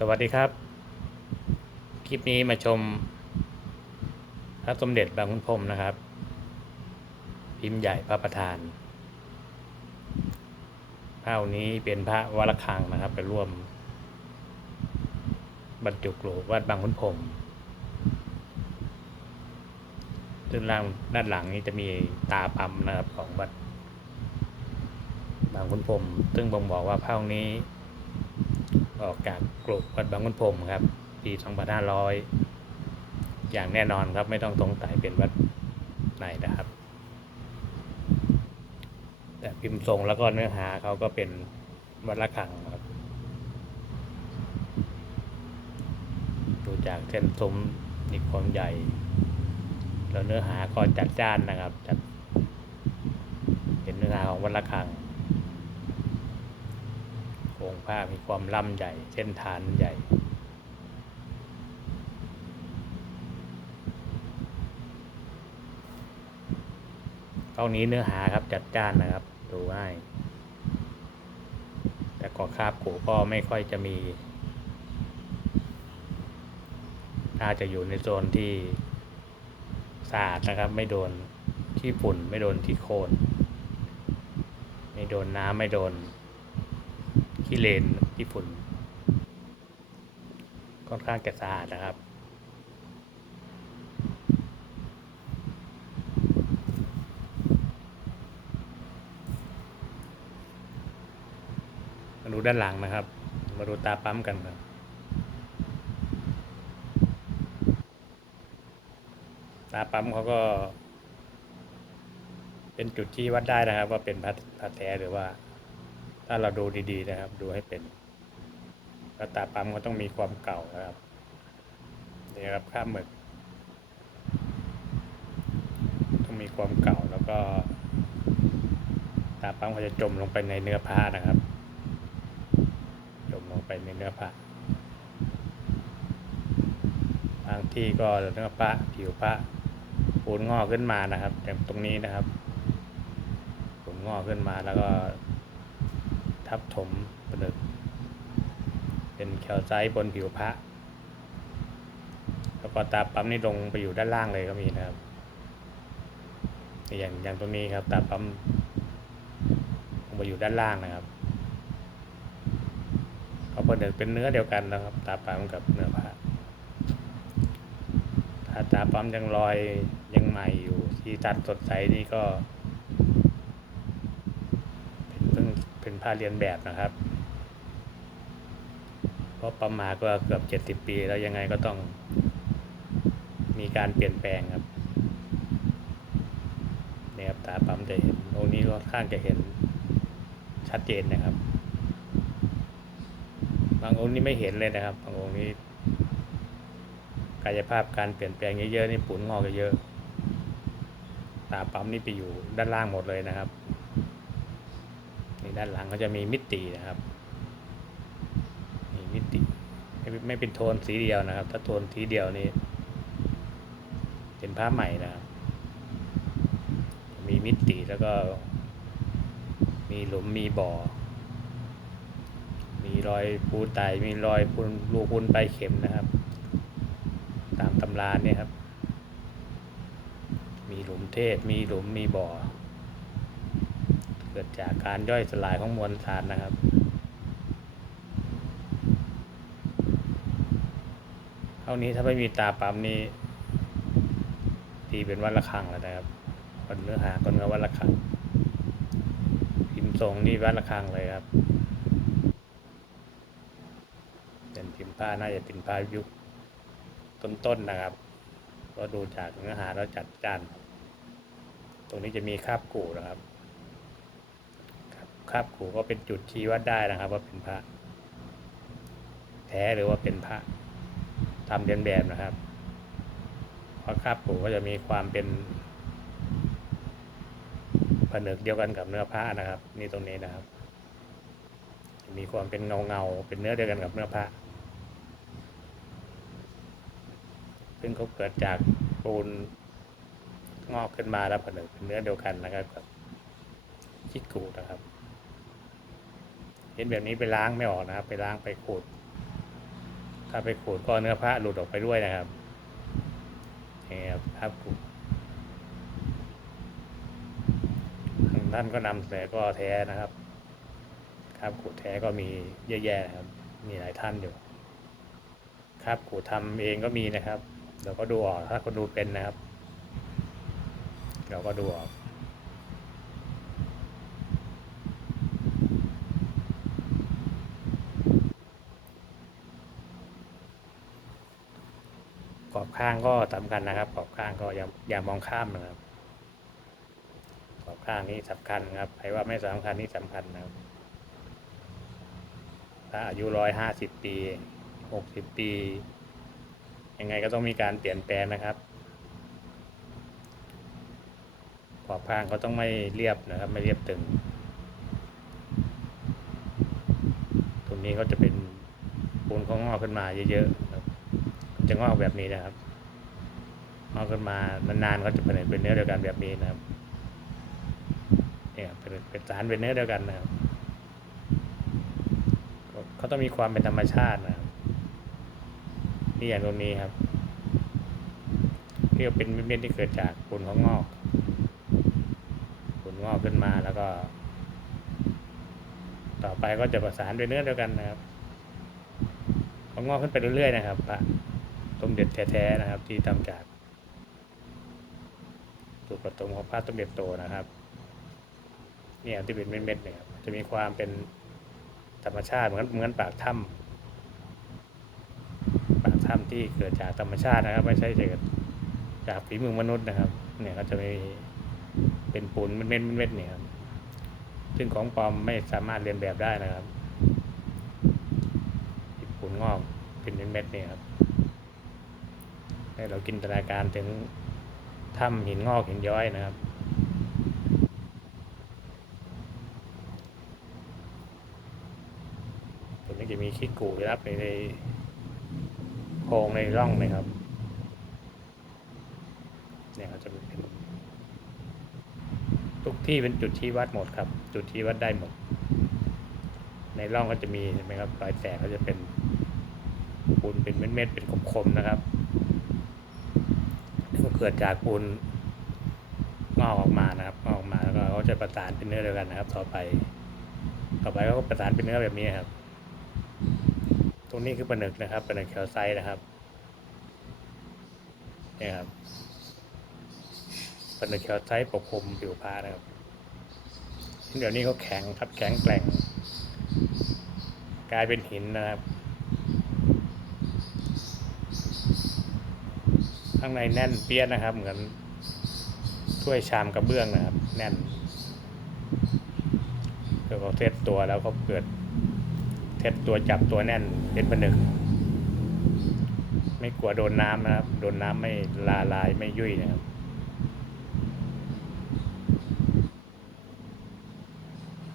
สวัสดีครับ คลิปนี้มาชมพระสมเด็จบางขุนพรมนะครับ พิมพ์ใหญ่พระประธานพระองค์นี้เป็นพระวรคังนะครับ ไปร่วม บรรจุกโลวัดบางขุนพรมซึ่งล่างด้านหลังนี้จะมีตาปั๊มนะครับของวัดบางขุนพรมซึ่งบ่งบอกว่าพระองค์นี้ ออกจากกลุ่มวัดบางขุนพรมครับ ปี2500 อย่างแน่นอนครับไม่ต้องสงสัยเป็นวัดไหนนะครับ แต่พิมพ์ทรงแล้วก็เนื้อหาเขาก็เป็นวัดละคังครับดูจากเส้นซุ้มมีความใหญ่ แล้วเนื้อหาก็จัดจ้านนะครับจัดเป็นเนื้อหาของวัดละคัง องค์ผ้ามีความล่ำใหญ่เส้นฐานใหญ่เท่านี้เนื้อหาครับจัดจ้านนะครับ ดูง่ายแต่ก่อคาบกูก็ไม่ค่อยจะมี น่าจะอยู่ในโซนที่สะอาดนะครับ ไม่โดนที่ฝุ่น ไม่โดนที่โคลนไม่โดนน้ำไม่โดน ขี้เลนที่ฝุ่นค่อนข้างจะสะอาดนะครับ มาดูด้านหลังนะครับ มาดูตาปั๊มกันครับตาปั๊มเขาก็ เป็นจุดที่วัดได้นะครับ ว่าเป็นพระพระแท้หรือว่า ถ้าเราดูดีๆนะครับ ดูให้เป็นกระตาปั๊มก็ต้องมีความเก่านะครับนี่ครับข้ามหมึก ต้องมีความเก่าแล้วก็ตาปั๊มเขาจะจมลงไปในเนื้อผ้านะครับ จมลงไปในเนื้อผ้าบางที่ก็เนื้อผ้าผิวผ้าปูนงอกขึ้นมานะครับอย่างตรงนี้นะครับปูนงอกขึ้นมาแล้วก็ ทับถมผนึก เป็นแคลไซต์บนผิวพระ แล้วก็ตาปั๊มนี่ลงไปอยู่ด้านล่างเลยก็มีนะครับ อย่างอย่างตรงนี้ครับ ตาปั๊มลงไปอยู่ด้านล่างนะครับเขาผนึกเป็นเนื้อเดียวกันนะครับ ตาปั๊มกับเนื้อผ้าถ้าตาปั๊มยังลอยยังใหม่อยู่ที่ตัดสดใสนี่ก็ เป็นเพิ่ง เป็นผ้าเรียนแบบนะครับ เพราะประมาก็เกือบเจ็ดสิบปีแล้วยังไงก็ต้องมีการเปลี่ยนแปลงครับนี่ครับตาปั๊มจะเห็นตรงนี้ก็ข้างจะเห็นชัดเจนนะครับ บางองค์นี้ไม่เห็นเลยนะครับ บางองค์นี้กายภาพการเปลี่ยนแปลงเยอะๆนี่ปุ๋นงอกเยอะตาปั๊มนี่ไปอยู่ด้านล่างหมดเลยนะครับ ด้านหลังก็จะมีมิตินะครับมีมิติไม่ไม่เป็นโทนสีเดียวนะครับ ถ้าโทนสีเดียวนี่เป็นผ้าใหม่นะครับมีมิติแล้วก็ มีหลุมมีบ่อ มีรอยปูไตมีรอยปูนรูปูนไปเข็มนะครับ ตามตำราเนี่ยครับ มีหลุมเทศ มีหลุมมีบ่อ เกิดจากการย่อยสลายของมวลสารนะครับ เท่านี้ถ้าไม่มีตาปั๊มนี่ตีเป็นวัดละคังแล้วนะครับคนเนื้อหาคนก็วัดละคังพิมพ์ทรงนี่วัดละคังเลยครับเป็นพิมพ์ผ้าน่าจะเป็นผ้ายุคต้นๆนะครับก็ดูจากเนื้อหาแล้วจัดจานตรงนี้จะมีคราบกูนะครับ ครับคราบกูก็เป็นจุดชี้วัดได้นะครับ ว่าเป็นพระ แท้หรือว่าเป็นพระทำเรียนแบบนะครับเพราะคราบกูก็จะมีความเป็นผนึกเดียวกันกับเนื้อผ้านะครับ นี่ตรงนี้นะครับ มีความเป็นเงาเงาเป็นเนื้อเดียวกันกับเนื้อผ้าซึ่งเขาเกิดจากปูนงอกขึ้นมาแล้วผนึกเป็นเนื้อเดียวกันนะครับกับชิดกูนะครับ เห็นแบบนี้ไปล้างไม่ออกนะครับ ไปล้างไปขูด ถ้าไปขูดก็เนื้อพระหลุดออกไปด้วยนะครับนี่ครับภาพขูดท่านก็นำเสนอก็แท้นะครับ ครับขูดแท้ก็มีเยอะแยะนะครับ มีหลายท่านอยู่ ครับขูดทำเองก็มีนะครับเราก็ดูออกถ้าคนดูเป็นนะครับ เราก็ดูออก ข้างก็สำคัญนะครับขอบข้างก็อย่าอย่ามองข้ามนะครับขอบข้างนี้สำคัญครับใครว่าไม่สำคัญนี่สำคัญนะครับถ้าอายุร้อยห้าสิบปีหกสิบปี ยังไงก็ต้องมีการเปลี่ยนแปลงนะครับขอบข้างก็ต้องไม่เรียบนะครับ ไม่เรียบตึง ตรงนี้ก็จะเป็นปูนเขางอกขึ้นมาเยอะๆจะงอกแบบนี้นะครับ งอกขึ้นมานานๆก็จะเป็นเป็นเนื้อเดียวกันแบบนี้นะครับเนี่ยเป็นเป็นสารเป็นเนื้อเดียวกันนะครับเขาต้องมีความเป็นธรรมชาตินะครับนี่อย่างตรงนี้ครับที่เป็นเม็ดที่เกิดจากปูนของงอกปูนงอกขึ้นมาแล้วก็ ต่อไปก็จะประสานเป็นเนื้อเดียวกันนะครับเขางอกขึ้นไปเรื่อยๆนะครับพระต้มเด็ดแท้ๆนะครับ ที่ทำจาก สูตรผสมของพระต้มเด็ดโตนะครับ เนี่ยที่เป็นเม็ดๆเนี่ยครับจะมีความเป็นธรรมชาติเหมือนเหมือนปากถ้ำปากถ้ำที่เกิดจากธรรมชาตินะครับ ไม่ใช่เกิดจากฝีมือมนุษย์นะครับ เนี่ยก็จะมีเป็นปูนเม็ดๆเม็ดๆเนี่ยครับซึ่งของปลอมไม่สามารถเรียนแบบได้นะครับปูนงอกเป็นเม็ดๆเนี่ยครับให้เราจินตนาการถึง ถ้ำหินงอกหินย้อยนะครับ ตัวนี้จะมีขี้กูรับในโพรงในร่องนะครับ เนี่ยเขาจะเป็นทุกที่เป็นจุดชี้วัดหมดครับ จุดชี้วัดได้หมด ในร่องก็จะมีเห็นไหมครับรอยแตกก็จะเป็นปูนเป็นเม็ดๆเป็นคมๆนะครับ เกิดจากปูนงอกออกมานะครับงอกออกมาแล้วก็เขาจะประสานเป็นเนื้อเดียวกันนะครับ ต่อไป ต่อไปก็ประสานเป็นเนื้อแบบนี้ครับ ตรงนี้คือปลาหนึกนะครับปลาหนึกแคลไซต์นะครับนี่ครับปลาหนึกแคลไซต์ปกคลุมผิวผ้านะครับเดี๋ยวนี้เขาแข็งครับแข็งแกร่ง กลายเป็นหินนะครับ ข้างในแน่นเปี้ยนะครับ เหมือนถ้วยชามกระเบื้องนะครับ แน่นเดี๋ยวเขาเทสตัวแล้วเขาเกิดเทสตัวจับตัวแน่นเป็นผนึกไม่กลัวโดนน้ำนะครับ โดนน้ำไม่ลาลายไม่ยุ่ยนะครับ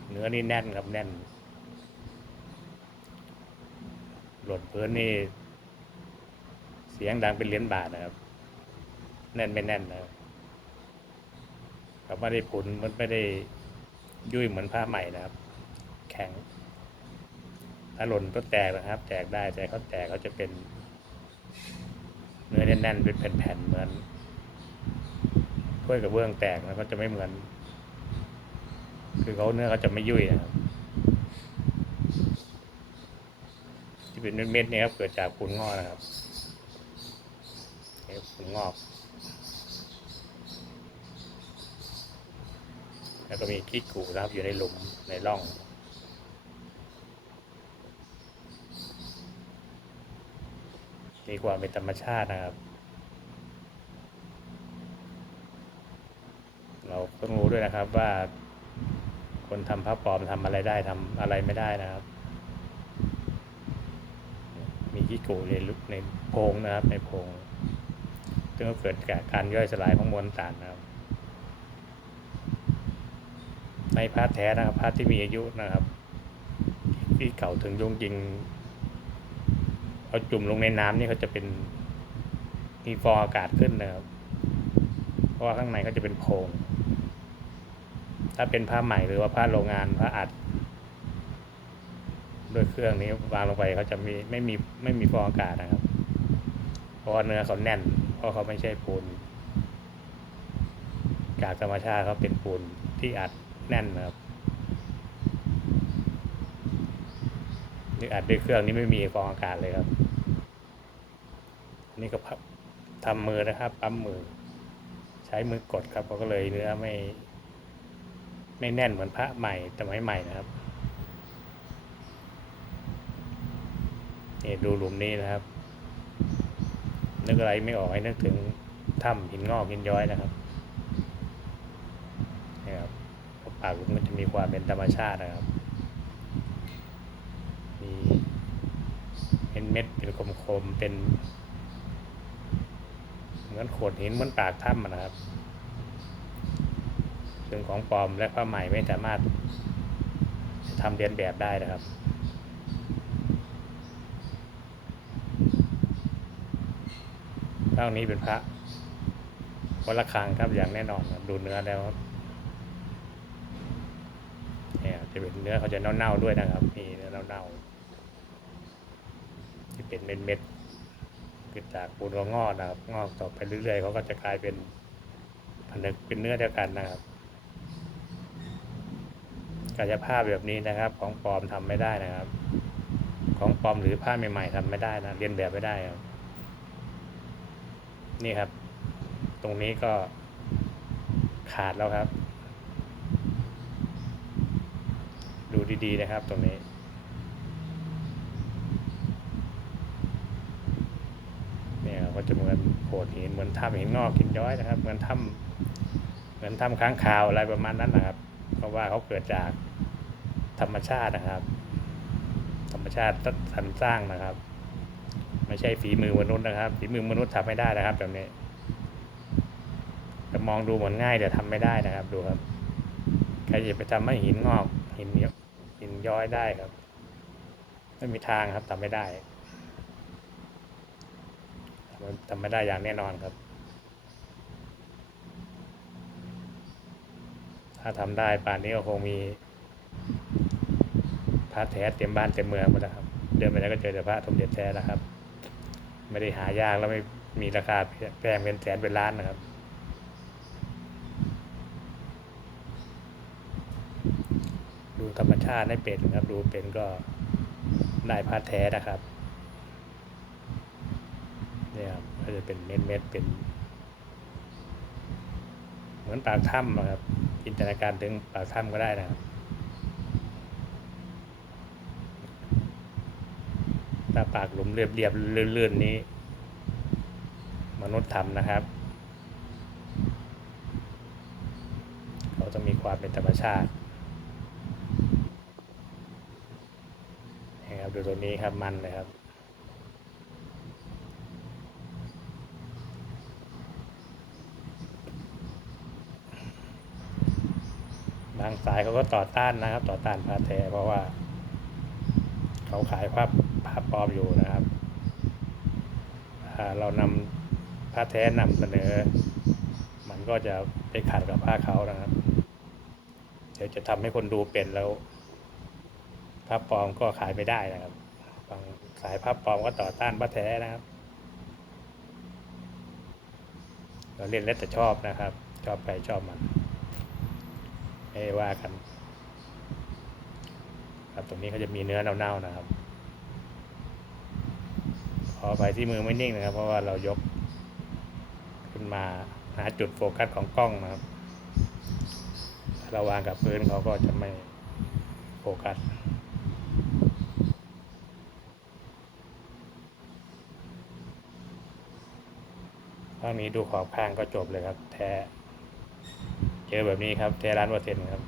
เนื้อนี่แน่นครับแน่น หล่นพื้นนี่ เสียงดังเป็นเหรียญบาทนะครับ แน่นไม่แน่นนะครับไม่ได้ผุนมันไม่ได้ยุ่ยเหมือนผ้าใหม่นะครับ แข็ง ถ้าหล่นก็แตกนะครับ แตกได้แต่เขาแตกเขาจะเป็น เนื้อแน่นๆเป็นแผ่นๆเหมือนถ้วยกับเบื้องแตกแล้วก็จะไม่เหมือน คือเขาเนื้อเขาจะไม่ยุ่ยนะครับที่เป็นเม็ดๆนี่ครับเกิดจากปูนงอกนะครับนี่ปูนงอก แล้วก็มีขี้กูนะครับอยู่ในหลุมในร่อง มีความเป็นธรรมชาตินะครับ เราต้องรู้ด้วยนะครับว่า คนทำพระปลอมทำอะไรได้ทำอะไรไม่ได้นะครับ มีขี้กูในลุกในโพงนะครับในโพงซึ่งก็เกิดจากการย่อยสลายของมวลสารนะครับ ในพระแท้นะครับพระที่มีอายุนะครับ ที่เก่าถึงยงจริงเอาจุ่มลงในน้ำนี่เขาจะเป็นมีฟองอากาศขึ้นนะครับ เพราะว่าข้างในก็จะเป็นโพรงถ้าเป็นผ้าใหม่หรือว่าผ้าโรงงานผ้าอัดด้วยเครื่องนี้วางลงไปเขาจะมีไม่มีไม่มีฟองอากาศนะครับ เพราะเนื้อเขาแน่น เพราะเขาไม่ใช่ปูนกากธรรมชาติเขาเป็นปูนที่อัด แน่นนะครับนี่อัดด้วยเครื่องนี้ไม่มีฟองอากาศเลยครับ นี่ก็พับทำมือนะครับปั๊มมือ ใช้มือกดครับเขาก็เลยเนื้อไม่ ไม่แน่นเหมือนพระใหม่แต่ไม่ใหม่นะครับนี่ดูหลุมนี้นะครับ นึกอะไรไม่ออกให้นึกถึงถ้ำหินงอกหินย้อยนะครับนี่ครับ เพราะปากมันจะมีความเป็นธรรมชาตินะครับ มีเป็นเม็ดเป็นคมๆเป็นเหมือนโขดหินเหมือนปากถ้ำนะครับ ซึ่งของปลอมและผ้าใหม่ไม่สามารถทำเรียนแบบได้นะครับร่านี้เป็นพระวัดระฆังครับอย่างแน่นอนดูเนื้อแล้วครับเนี่ย จะเป็นเนื้อเขาจะเน่าๆด้วยนะครับมีเนื้อเน่าๆที่เป็นเม็ดๆเกิดจากปูนก็งอกนะครับ งอกต่อไปเรื่อยๆเขาก็จะกลายเป็นผนึกเป็นเนื้อเดียวกันนะครับกายภาพแบบนี้นะครับ ของปลอมทำไม่ได้นะครับ ของปลอมหรือผ้าใหม่ ๆทำไม่ได้นะเรียนแบบไม่ได้ครับ นี่ครับ ตรงนี้ก็ขาดแล้วครับ ดีๆนะครับตรงนี้ เนี่ยก็จะเหมือนโขดหินเหมือนถ้ำหินงอกหินย้อยนะครับ เหมือนถ้ำเหมือนถ้ำค้างคาวอะไรประมาณนั้นนะครับ เพราะว่าเขาเกิดจากธรรมชาตินะครับ ธรรมชาติสรรสร้างนะครับ ไม่ใช่ฝีมือมนุษย์นะครับ ฝีมือมนุษย์ทำไม่ได้นะครับแบบนี้จะมองดูเหมือนง่ายแต่ทำไม่ได้นะครับ ดูครับใครจะไปทำให้หินงอกหินเนี้ย หินย้อยได้ครับ ไม่มีทางครับทำไม่ได้ทำไม่ได้อย่างแน่นอนครับ ถ้าทำได้ป่านนี้ก็คงมีพระแท้เต็มบ้านเต็มเมืองหมดแล้วครับ เดินไปแล้วก็เจอแต่พระสมเด็จแท้นะครับ ไม่ได้หายากแล้วไม่มีราคาแพงเป็นแสนเป็นล้านนะครับ ธรรมชาติให้เป็นครับ ดูเป็นก็ได้พระแท้นะครับเนี่ยครับก็จะเป็นเม็ดเม็ดเป็น เหมือนปากถ้ำนะครับจินตนาการถึงปากถ้ำก็ได้นะครับถ้าปากหลุมเรียบเรียบๆลื่อนๆนี้ มนุษย์ทำนะครับ เขาจะมีความเป็นธรรมชาตินะครับ ดูตัวนี้ครับมันเลยครับ บางสายเขาก็ต่อต้านนะครับ ต่อต้านพาแท้เพราะว่า เขาขายภาพภาพปลอมอยู่นะครับถ้าเรานำผ้าแท้นำเสนอ มันก็จะไปขัดกับผ้าเขานะครับ เดี๋ยวจะทำให้คนดูเป็นแล้ว ภาพปลอมก็ขายไม่ได้นะครับบางสายภาพปลอมก็ต่อต้านผ้าแท้นะครับ เราเล่นแล้วแต่ชอบนะครับ ชอบใครชอบมันไม่ว่ากัน ครับตรงนี้ก็จะมีเนื้อเน่าๆนะครับขอไปที่มือไม่นิ่งนะครับ เพราะว่าเรายกขึ้นมาหาจุดโฟกัสของกล้องนะครับราวางกับพื้นเขาก็จะไม่โฟกัส ข้างนี้ดูขอบข้างก็จบเลยครับ แท้ เจอแบบนี้ครับ แท้ร้านเปอร์เซ็นต์ครับ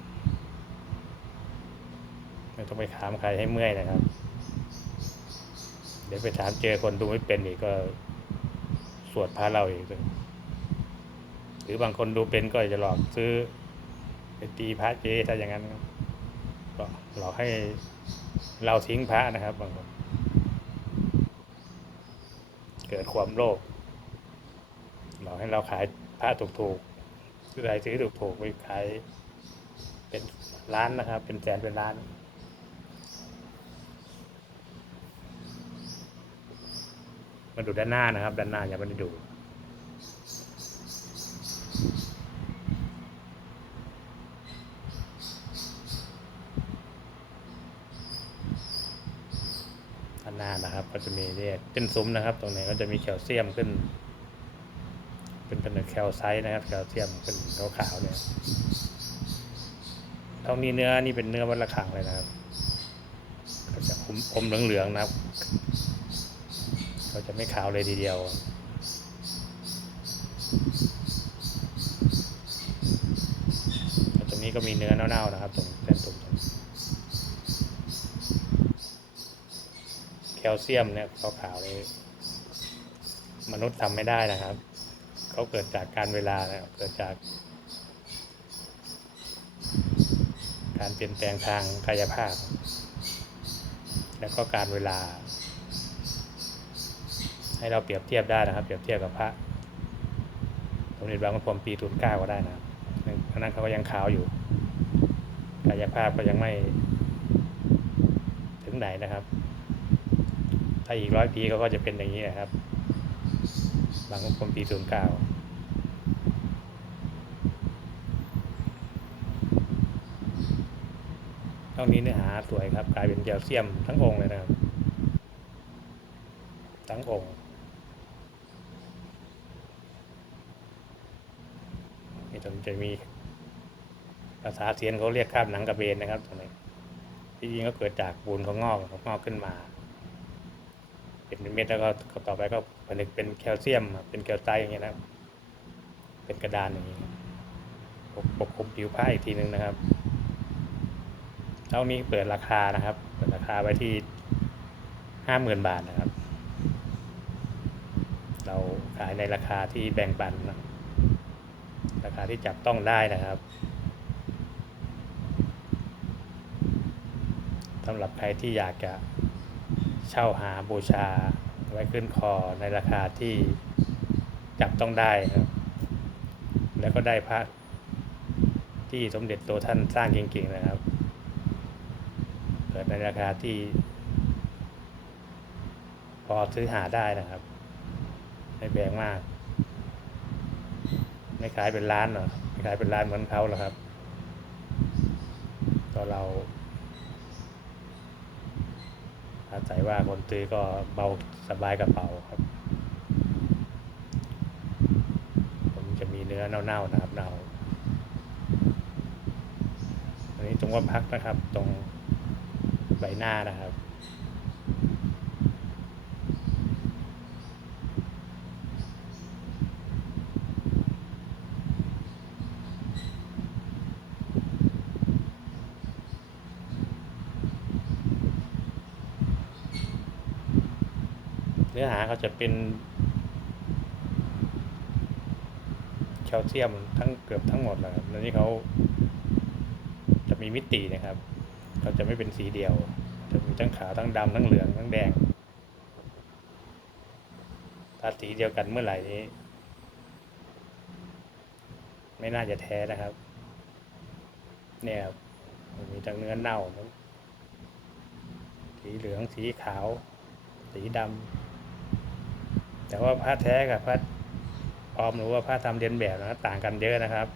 ไม่ต้องไปถามใครให้เมื่อยนะครับ เดี๋ยวไปถามเจอคนดูไม่เป็นอีกก็สวดพาเราอีกหรือบางคนดูเป็นก็จะหลอกซื้อไปตีพระเจถ้าอย่างนั้นก็หลอกให้เราทิ้งพระนะครับบางคนเกิดความโลภ เราขายผ้าถูกๆคืรายซื้อถูกๆไปขายเป็นล้านนะครับ เป็นแสนเป็นล้านมาดูด้านหน้านะครับ ด้านหน้าอย่าไปดูด้านหน้านะครับ ก็จะมีเรียกเป็นซุ้มนะครับ ตรงนี้ก็จะมีแคลเซียมขึ้น แคลไซต์นะครับแคลเซียมเป็นขาวๆเนี่ยตรงนี้เนื้อนี่เป็นเนื้อวัดระฆังเลยนะครับก็จะอมอมเหลืองๆนะครับก็จะไม่ขาวเลยทีเดียวตรงนี้ก็มีเนื้อเน่าๆนะครับ ตรงเส้นตรงแคลเซียมเนี่ยขาวๆเลยมนุษย์ทำไม่ได้นะครับ เขาเกิดจากการเวลานะครับเกิดจาก การเปลี่ยนแปลงทางกายภาพ แล้วก็การเวลา ให้เราเปรียบเทียบได้นะครับ เปรียบเทียบกับพระสมเด็จบางขุนพรมปีทุนเก้าก็ได้นะครับอันนั้นเขาก็ยังขาวอยู่ กายภาพก็ยังไม่ถึงไหนนะครับ ถ้าอีกร้อยปีเขาก็จะเป็นอย่างนี้นะครับ บางขุนพรมปีทุนเก้า ต้องนี้เนื้อหาสวยครับ กลายเป็นแคลเซียมทั้งองค์เลยนะครับ ทั้งองค์นี่ตรงจะมีภาษาเสียนเขาเรียกคาบหนังกระเบนนะครับตรงนี้ที่จริงก็เกิดจากปูนเขางอกเขางอกขึ้นมา เป็นเม็ดแล้วก็ต่อไปก็ผนึกเป็นแคลเซียม เป็นแคลไซต์อย่างเงี้ยนะเป็นกระดานอย่างนี้ปกปกคลุมผิวผ้าอีกทีนึงนะครับ เท่านี้เปิดราคานะครับ เปิดราคาไว้ที่ห้าหมื่นบาทนะครับ เราขายในราคาที่แบ่งปันนะราคาที่จับต้องได้นะครับสำหรับใครที่อยากจะเช่าหาบูชาไว้ขึ้นคอในราคาที่จับต้องได้ครับ แล้วก็ได้พระที่สมเด็จตัวท่านสร้างเก่งๆนะครับิดในราคาที่ พอซื้อหาได้นะครับ ไม่แพงมาก ไม่ขายเป็นล้านหรอกไม่ขายเป็นล้านเหมือนเขาหรอกครับก็เราอาศัยว่าคนซื้อก็เบาสบายกระเป๋าครับ ผมจะมีเนื้อเน่าๆนะครับเน่าอันนี้ตรงว่าพักนะครับตรง ใบหน้านะครับ เนื้อหาเขาจะเป็นแคลเซียมทั้งเกือบทั้งหมดเลยครับแล้วนี่เขาจะมีมิตินะครับ เขาจะไม่เป็นสีเดียว จะมีทั้งขาวทั้งดำทั้งเหลืองทั้งแดง ถ้าสีเดียวกันเมื่อไหร่นี้ ไม่น่าจะแท้นะครับ เนี่ยครับมันมีทั้งเนื้อเน่า สีเหลืองสีขาว สีดำแต่ว่าผ้าแท้กับผ้าปลอมหรือว่าผ้าทำเรียนแบบนะต่างกันเยอะนะครับ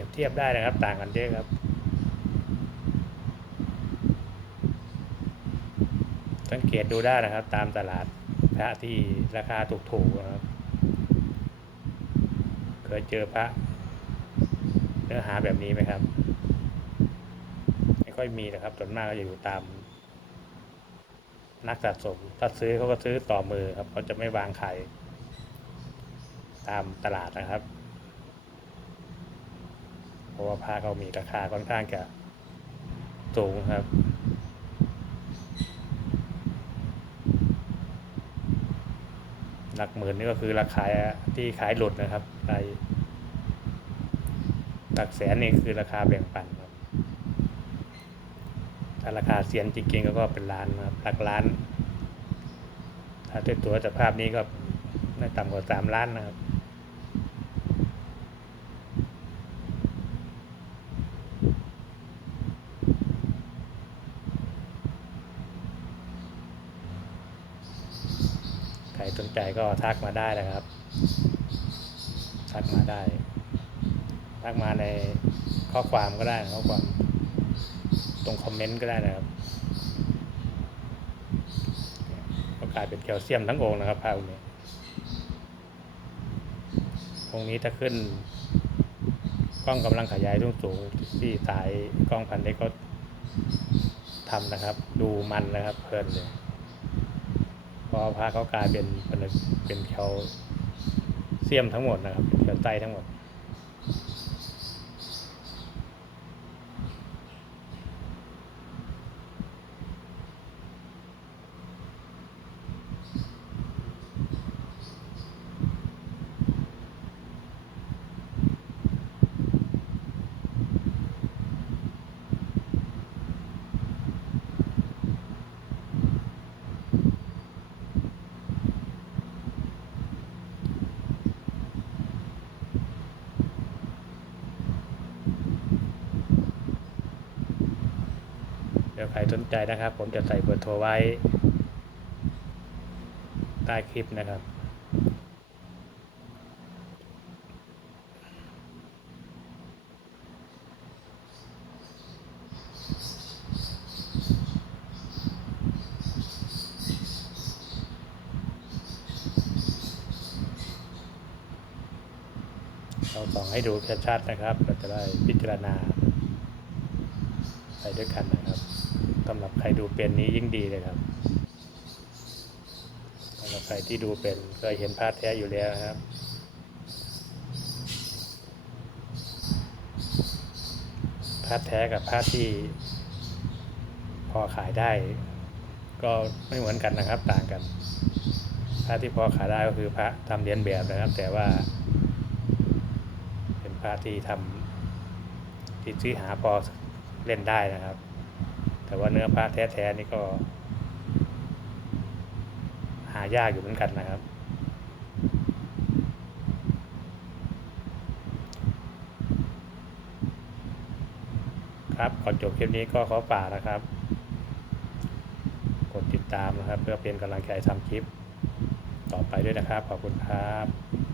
รียบเทียบได้นะครับ ต่างกันเยอะครับ สังเกตดูได้นะครับ ตามตลาดพระที่ราคาถูกๆนะครับ เคยเจอพระเนื้อหาแบบนี้ไหมครับ ไม่ค่อยมีนะครับส่วนมากก็จะอยู่ตามนักสะสมถ้าซื้อเขาก็ซื้อต่อมือครับเขาจะไม่วางขายตามตลาดนะครับ ราะว่าผ้าเขามีราคาค่อนข้างจะสูงครับ หลักหมื่นนี่ก็คือราคาที่ขายหลุดนะครับขายหลักแสนนี่คือราคาแบ่งปันครับถ้าราคาเซียนจริงๆก็เป็นล้านครับหลักล้าน ถ้าด้วยตัวสภาพนี้ก็ไม่ต่ำกว่าสามล้านนะครับ สนใจ ก็ทักมาได้นะครับ ทักมาได้ ทักมาในข้อความก็ได้ข้อความตรงคอมเมนต์ก็ได้นะครับก็กลายเป็นแคลเซียมทั้งองค์นะครับพระองค์นี้องค์นี้ถ้าขึ้นกล้องกำลังขยายสูงสูงที่สายกล้องพันเล็กก็ทำนะครับ ดูมันนะครับเพลินเลย เพอพาเขากลายเป็นเป็นเป็นแคลเซียมทั้งหมดนะครับเป็นแคลไตทั้งหมด ใครสนใจนะครับ ผมจะใส่เบอร์โทรไว้ ใต้คลิปนะครับ เราส่องให้ดูชัดๆนะครับ เราจะได้พิจารณาไปด้วยกันนะครับ สำหรับใครดูเป็นนี้ยิ่งดีเลยครับสำหรับใครที่ดูเป็นเคยเห็นพาดแท้อยู่แล้วครับพาดแท้กับพาดที่ พอขายได้ ก็ไม่เหมือนกันนะครับ ต่างกันพระที่พอขายได้ก็คือพระทำเรียนแบบนะครับ แต่ว่า เป็นพระที่ทำที่ซื้อหาพอเล่นได้นะครับ แต่ว่าเนื้อพระแท้ๆนี่ก็ หายากอยู่เหมือนกันนะครับ ครับก่อนจบคลิปนี้ก็ขอฝากนะครับ กดติดตามนะครับ เพื่อเป็นกำลังใจทำคลิปต่อไปด้วยนะครับ ขอบคุณครับ